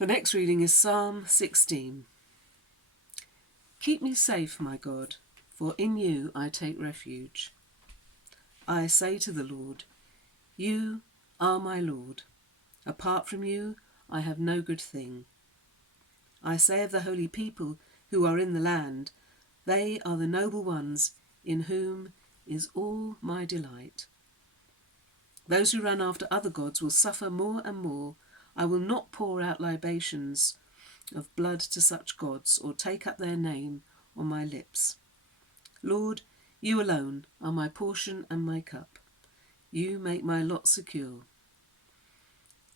The next reading is Psalm 16. Keep me safe, my God, for in you I take refuge. I say to the Lord, you are my Lord. Apart from you, I have no good thing. I say of the holy people who are in the land, they are the noble ones in whom is all my delight. Those who run after other gods will suffer more and more. I will not pour out libations of blood to such gods or take up their name on my lips. Lord, you alone are my portion and my cup. You make my lot secure.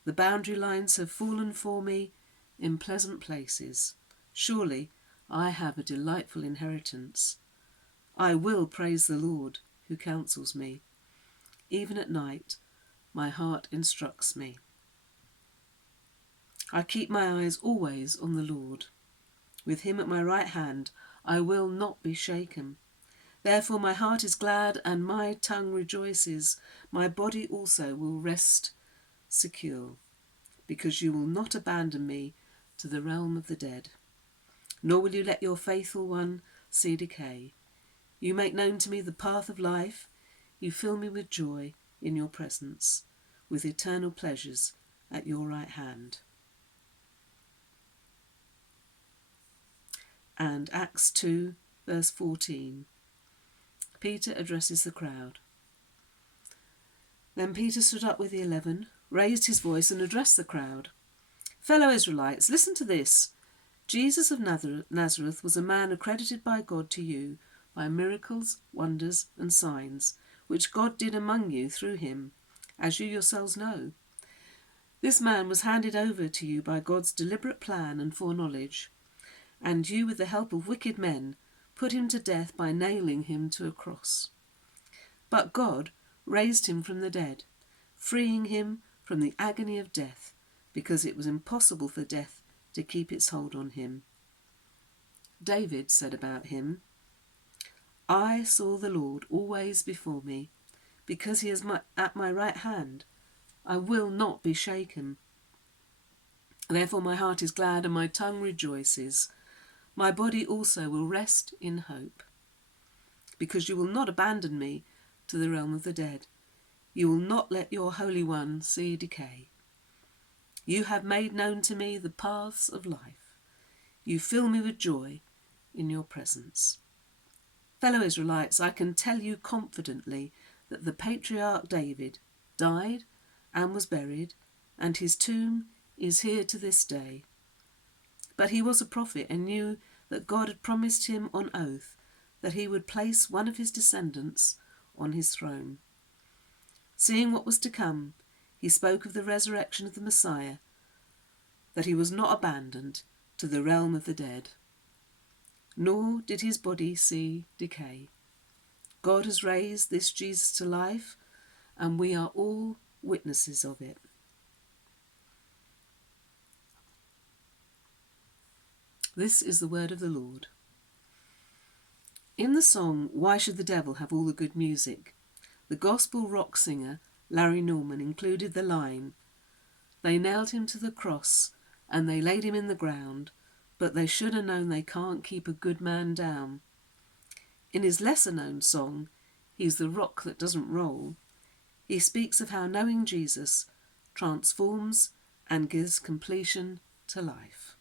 The boundary lines have fallen for me in pleasant places. Surely I have a delightful inheritance. I will praise the Lord who counsels me. Even at night, my heart instructs me. I keep my eyes always on the Lord. With him at my right hand, I will not be shaken. Therefore my heart is glad and my tongue rejoices. My body also will rest secure, because you will not abandon me to the realm of the dead, nor will you let your faithful one see decay. You make known to me the path of life. You fill me with joy in your presence, with eternal pleasures at your right hand. And Acts 2, verse 14. Peter addresses the crowd. Then Peter stood up with the 11, raised his voice and addressed the crowd. Fellow Israelites, listen to this. Jesus of Nazareth was a man accredited by God to you by miracles, wonders and signs, which God did among you through him, as you yourselves know. This man was handed over to you by God's deliberate plan and foreknowledge, and you, with the help of wicked men, put him to death by nailing him to a cross. But God raised him from the dead, freeing him from the agony of death, because it was impossible for death to keep its hold on him. David said about him, I saw the Lord always before me, because he is at my right hand. I will not be shaken. Therefore my heart is glad and my tongue rejoices. My body also will rest in hope, because you will not abandon me to the realm of the dead. You will not let your Holy One see decay. You have made known to me the paths of life. You fill me with joy in your presence. Fellow Israelites, I can tell you confidently that the patriarch David died and was buried, and his tomb is here to this day. But he was a prophet and knew that God had promised him on oath that he would place one of his descendants on his throne. Seeing what was to come, he spoke of the resurrection of the Messiah, that he was not abandoned to the realm of the dead, nor did his body see decay. God has raised this Jesus to life, and we are all witnesses of it. This is the word of the Lord. In the song, Why Should the Devil Have All the Good Music?, the gospel rock singer Larry Norman included the line, They nailed him to the cross and they laid him in the ground, but they should have known they can't keep a good man down. In his lesser-known song, He's the Rock That Doesn't Roll, he speaks of how knowing Jesus transforms and gives completion to life.